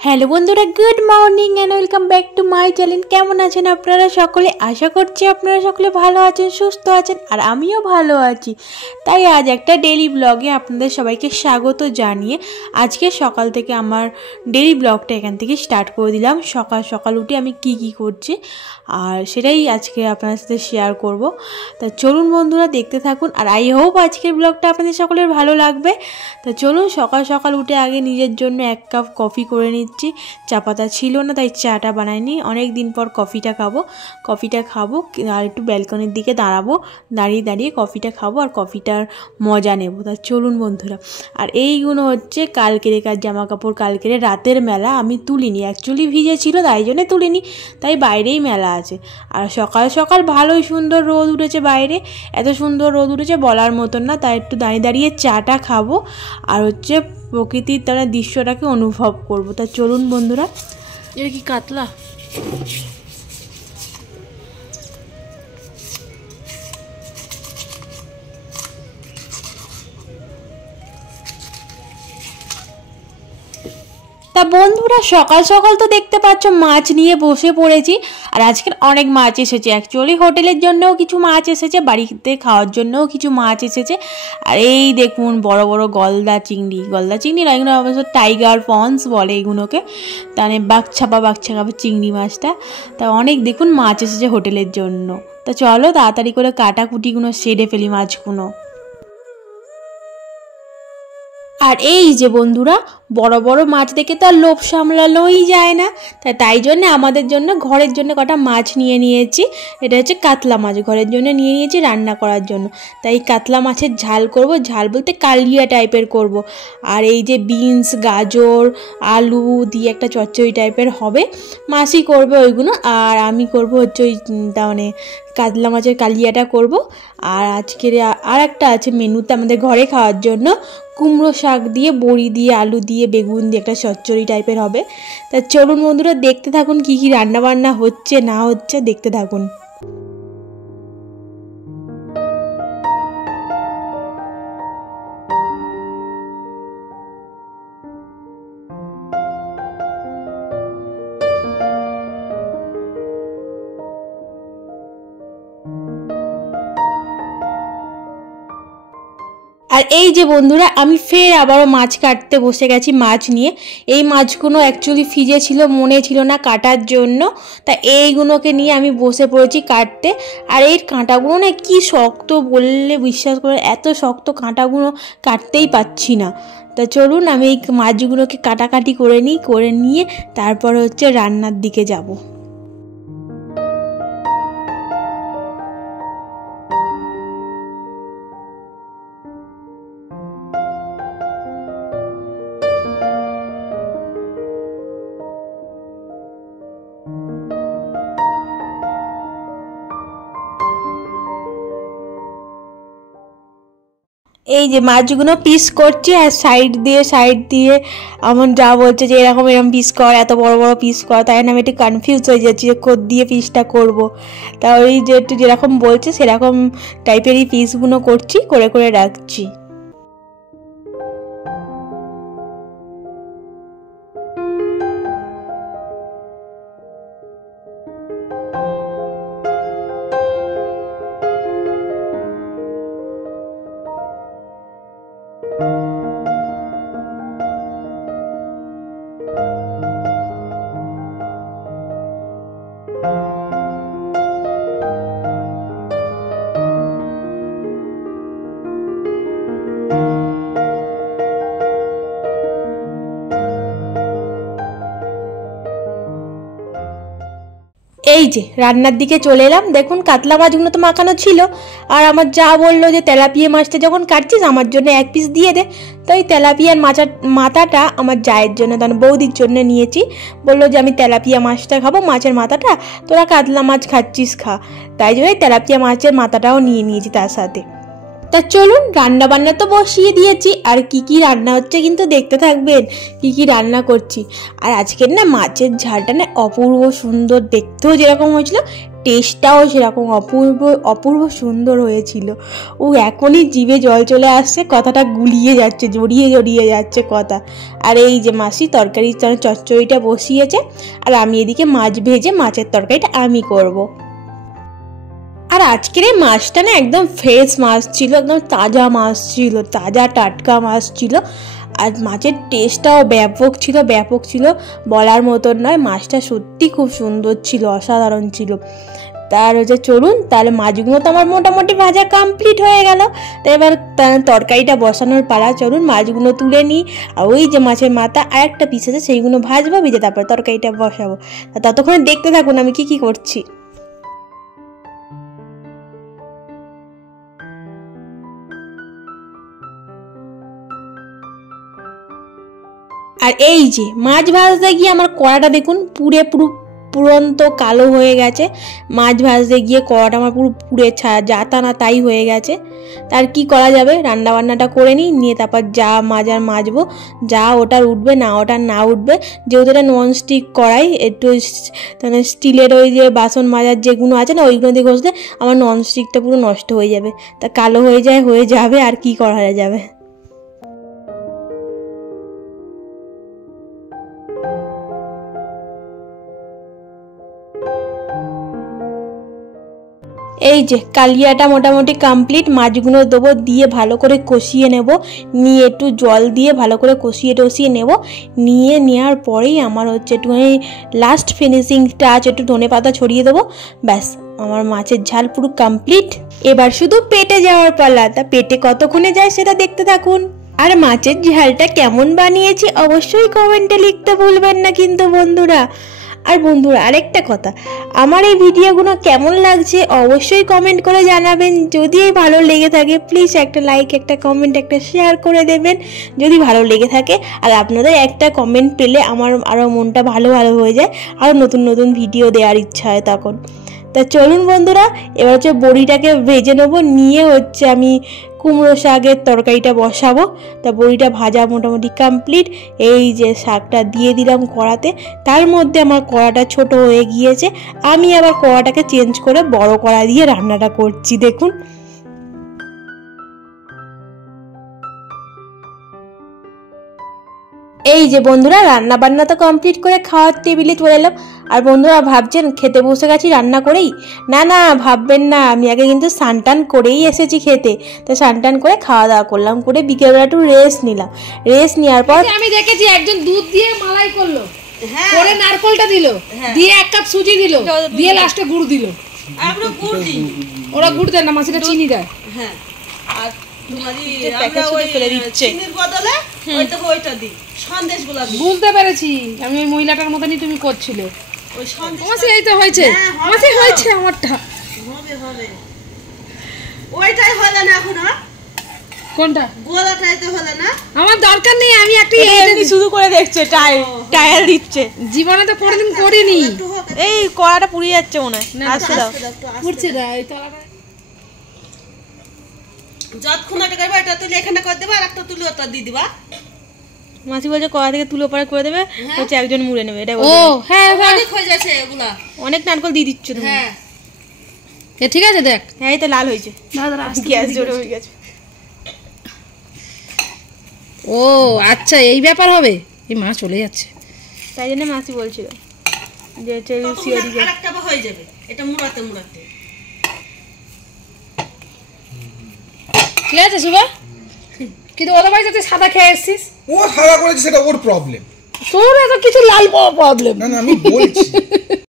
Hello বন্ধুরা, good morning and welcome back to my channel. কেমন আছেন আপনারা সকলে? আশা করছি আপনারা সকলে ভালো আছেন, সুস্থ আছেন, আর আমিও ভালো আছি। তাই আজ একটা ডেইলি ব্লগে আপনাদের সবাইকে স্বাগত জানিয়ে আজকে সকাল থেকে আমার ডেইলি ব্লগটা এখান থেকে স্টার্ট করে দিলাম। সকাল সকাল উঠে আমি কি করছি আর সেটাই আজকে আপনাদের সাথে শেয়ার করব। তা চলুন বন্ধুরা, দেখতে থাকুন, আর আই হোপ আজকের ব্লগটা আপনাদের সকলের ভালো লাগবে। তা চলুন, সকাল সকাল উঠে আগে নিজের জন্য এক কাপ কফি করে নিচ্ছি। চা পাতা ছিল না, তাই চাটা বানাইনি। অনেক দিন পর কফিটা খাবো আর একটু ব্যালকনির দিকে দাঁড়িয়ে কফিটা খাবো আর কফিটার মজা নেব। তা চলুন বন্ধুরা, আর এইগুলো হচ্ছে কালকের জামা কাপড়। কালকের রাতের মেলা আমি তুলিনি, অ্যাকচুয়ালি ভিজে ছিল তাই জন্যে তুলিনি, তাই বাইরেই মেলা আছে। আর সকাল সকাল ভালোই সুন্দর রোদ উঠেছে বাইরে, এত সুন্দর রোদ উঠেছে বলার মতন না। তাই একটু দাঁড়িয়ে চাটা খাবো আর হচ্ছে প্রকৃতির দ্বারা দৃশ্যটাকে অনুভব করব। তা চলুন বন্ধুরা। এটা কি কাতলা? তা বন্ধুরা, সকাল সকাল তো দেখতে পাচ্ছ মাছ নিয়ে বসে পড়েছি। আর আজকের অনেক মাছ এসেছে, অ্যাকচুয়ালি হোটেলের জন্যও কিছু মাছ এসেছে, বাড়িতে খাওয়ার জন্যও কিছু মাছ এসেছে। আর এই দেখুন বড় বড় গলদা চিংড়ি না, এগুলো অবশ্য টাইগার পন্স বলে এগুলোকে, তাহলে বাঘছাপা চিংড়ি মাছটা। তা অনেক দেখুন মাছ এসেছে হোটেলের জন্য। তা চলো তাড়াতাড়ি করে কাটাকুটিগুলো সেরে ফেলি মাছগুলো। আর এই যে বন্ধুরা, বড় বড় মাছ দেখে তো আর লোভ সামলানোই যায় না, তাই জন্য আমাদের জন্য ঘরের জন্য কটা মাছ নিয়ে নিয়েছি। এটা হচ্ছে কাতলা মাছ, ঘরের জন্য নিয়ে নিয়েছি রান্না করার জন্য। তাই কাতলা মাছের ঝাল করব, ঝাল বলতে কালিয়া টাইপের করব। আর এই যে বিনস, গাজর, আলু দিয়ে একটা চচ্চড়ি টাইপের হবে, মাছই করবে ওইগুলো। আর আমি করব হচ্ছে ওই মানে কাতলা মাছের কালিয়াটা করব। আর আজকের আর একটা আছে মেনুতে আমাদের ঘরে খাওয়ার জন্য, কুমড়ো শাক দিয়ে, বড়ি দিয়ে, আলু দিয়ে, বেগুন দিয়ে একটা চচ্চড়ি টাইপের হবে। তা চলুন বন্ধুরা, দেখতে থাকুন কি কি রান্না বান্না হচ্ছে না হচ্ছে, দেখতে থাকুন। আর এই যে বন্ধুরা, আমি ফের আবারও মাছ কাটতে বসে গেছি মাছ নিয়ে। এই মাছগুলো অ্যাকচুয়ালি ফ্রিজে ছিল, মনে ছিল না কাটার জন্য, তা এইগুলোকে নিয়ে আমি বসে পড়েছি কাটতে। আর এই কাঁটাগুলো না কি শক্ত, বললে বিশ্বাস করে, এত শক্ত কাঁটাগুলো কাটতেই পাচ্ছি না। তা চলুন আমি এই মাছগুলোকে কাটাকাটি করে নিয়ে তারপর হচ্ছে রান্নার দিকে যাব। এই যে মাছগুলো পিস করছি, আর সাইড দিয়ে আমার যা বলছে যে এরকম পিস কর, এত বড় বড় পিস কর। তাই আমি একটু কনফিউজ হয়ে যাচ্ছি যে কোথ দিয়ে পিসটা করব। তা ওই যে একটু যেরকম বলছে সেরকম টাইপেরই পিসগুলো করছি, করে রাখছি। এই যে রান্নার দিকে চলে এলাম। দেখুন কাতলা মাছগুলো তো মাখানো ছিল, আর আমার যা বললো যে তেলাপিয়া মাছটা যখন কাটছিস আমার জন্য এক পিস দিয়ে দে। তো এই তেলাপিয়ার মাথাটা আমার জায়ের জন্য, তার বৌদির জন্য নিয়েছি। বললো যে আমি তেলাপিয়া মাছটা খাবো, মাছের মাথাটা, তোরা কাতলা মাছ খাচ্ছিস খা। তাই জন্য তেলাপিয়া মাছের মাথাটাও নিয়ে নিয়েছি তার সাথে। তা চলুন, রান্না বান্না তো বসিয়ে দিয়েছি, আর কি কি রান্না হচ্ছে কিন্তু দেখতে থাকবেন কি কি রান্না করছি। আর আজকের না মাছের ঝালটা না অপূর্ব সুন্দর, দেখতেও যেরকম হয়েছিল টেস্টটাও সেরকম অপূর্ব অপূর্ব সুন্দর হয়েছিল। এখনই জিভে জল চলে আসছে, কথাটা গুলিয়ে যাচ্ছে, জড়িয়ে জড়িয়ে যাচ্ছে কথা। আর এই যে মাসি তরকারি চচ্চড়িটা বসিয়েছে, আর আমি এদিকে মাছ ভেজে মাছের তরকারিটা আমি করব। আর আজকের এই মাছটা না একদম ফ্রেশ মাছ ছিল, একদম তাজা মাছ ছিল, তাজা টাটকা মাছ ছিল। আর মাছের টেস্টটাও ব্যাপক ছিল, বলার মতন নয়। মাছটা সত্যি খুব সুন্দর ছিল, অসাধারণ ছিল। তার হচ্ছে চলুন তাহলে মাছগুলো তো আমার মোটামুটি ভাজা কমপ্লিট হয়ে গেল। তো এবার তরকারিটা বসানোর পালা। চলুন মাছগুলো তুলে নিই, আর ওই যে মাছের মাথা আর একটা পিস আছে সেইগুলো ভাজবো, ভেজে তারপর তরকারিটা বসাবো। ততক্ষণে দেখতে থাকুন আমি কি করছি। আর এই যে মাছ ভাজতে গিয়ে আমার কড়াটা দেখুন পুরন্ত কালো হয়ে গেছে। মাছ ভাজতে গিয়ে কড়াটা আমার পুড়ে যা তা না তাই হয়ে গেছে। তার কি করা যাবে, রান্না বান্নাটা করে নিয়ে তারপর যা মাজবো, যা ওটার উঠবে না ওটার না উঠবে। যেহেতু এটা ননস্টিক কড়াই, একটু মানে স্টিলের ওই যে বাসন মাজার যেগুলো আছে না ওইগুলো দিয়ে ঘষলে আমার ননস্টিকটা পুরো নষ্ট হয়ে যাবে। তা কালো হয়ে যাবে, আর কি করা যাবে। এই যে কালিয়াটা মোটামুটি কমপ্লিট। মাছগুলো দেবো, দিয়ে ভালো করে কষিয়ে নেব, নিয়ে একটু জল দিয়ে ভালো করে কষিয়ে নেব। নেওয়ার পরেই আমার হচ্ছে একটুখানি লাস্ট ফিনিশিং টাচ, একটু ধনেপাতা ছড়িয়ে দেবো, ব্যাস আমার মাছের ঝাল পুরো কমপ্লিট। এবার শুধু পেটে যাওয়ার পালা। তা পেটে কতক্ষণে যায় সেটা দেখতে থাকুন। আর মাছের ঝালটা কেমন বানিয়েছি অবশ্যই কমেন্টে লিখতে ভুলবেন না কিন্তু বন্ধুরা। আর বন্ধুরা আরেকটা কথা, আমার এই ভিডিওগুলো কেমন লাগছে অবশ্যই কমেন্ট করে জানাবেন। যদি ভালো লেগে থাকে প্লিজ একটা লাইক, একটা কমেন্ট, একটা শেয়ার করে দেবেন যদি ভালো লেগে থাকে। আর আপনাদের একটা কমেন্ট পেলে আমার আরও মনটা ভালো হয়ে যায়, আরও নতুন ভিডিও দেওয়ার ইচ্ছা হয় তখন। তা চলুন বন্ধুরা, এবার হচ্ছে বড়িটাকে ভেজে নেবো, নিয়ে হচ্ছে আমি কুমড়ো শাকের তরকারিটা বসাবো। তা বড়িটা ভাজা মোটামুটি কমপ্লিট। এই যে শাকটা দিয়ে দিলাম কড়াতে, তার মধ্যে আমার কড়াটা ছোট হয়ে গিয়েছে। আমি আবার কড়াটাকে চেঞ্জ করে বড় কড়া দিয়ে রান্নাটা করছি দেখুন। এই যে বন্ধুরা রান্না বান্না তো কমপ্লিট করে খাওয়ার টেবিলে চলে এলাম। আর বন্ধুরা ভাবছেন খেতে বসে গেছি রান্না করেই, না ভাববেন না, আমি আগে কিন্তু স্নান করেই এসেছি খেতে। তো স্নান করে খাওয়া দাওয়া করলাম, করে বিকেলবেলা একটু রেস্ট নিলাম। রেস্ট নেওয়ার পর আমি দেখেছি একজন দুধ দিয়ে মালাই করলো, করে নারকলটা দিল, দিয়ে এক কাপ সুজি দিল, দিয়ে লাস্টে গুড় দিল। ওরা গুড় দেয় না, মাছিটা চিনি দেয়। হ্যাঁ, আর বুঝতে পেরেছি আমি ওই মহিলাটার মতনই তুমি করছিলে। এই তো হয়েছে, হয়েছে আমারটা। ওইটাই হলো না এখন, কোনটা গোলাটাই তো হলো না। আমার দরকার নেই, আমি একটা এমনি শুরু করে দেখছে, টায়ার দিচ্ছে। জীবনে তো কোনোদিন করিনি। এই কড়াটা পুড়ে যাচ্ছে মনে হয়, আসতে দাও, পুড়ছে না এই তলাটা। যতক্ষণ এটা করবে এটা তুলে এখানে করে দেবে, আর একটা তুলে ওটা দিয়ে দিবা। মাসি বলছে কড়া থেকে তুলে পরে করে দেবে, হচ্ছে একজন মুড়ে নেবে। এটা ও হ্যাঁ অনেক হয়ে যাচ্ছে, এগুলা অনেক নারকল দিয়ে দিচ্ছ তুমি। হ্যাঁ ঠিক আছে, দেখ হ্যাঁ এই তো লাল হয়েছে, গ্যাস জোরে হয়ে গেছে। ও আচ্ছা এই ব্যাপার হবে। এই মা চলে যাচ্ছে, তাই জন্য মাসি বলছিল যে আরেকটা হয়ে যাবে, এটা মুড়াতে ঠিক আছে শুভ। কিন্তু ওরা ভাই যাতে সাদা খেয়ে এসছিস, ও সাদা করেছে সেটা ওর প্রবলেম, তোর এত কিছু লাল প্রবলেম না। আমি বলছি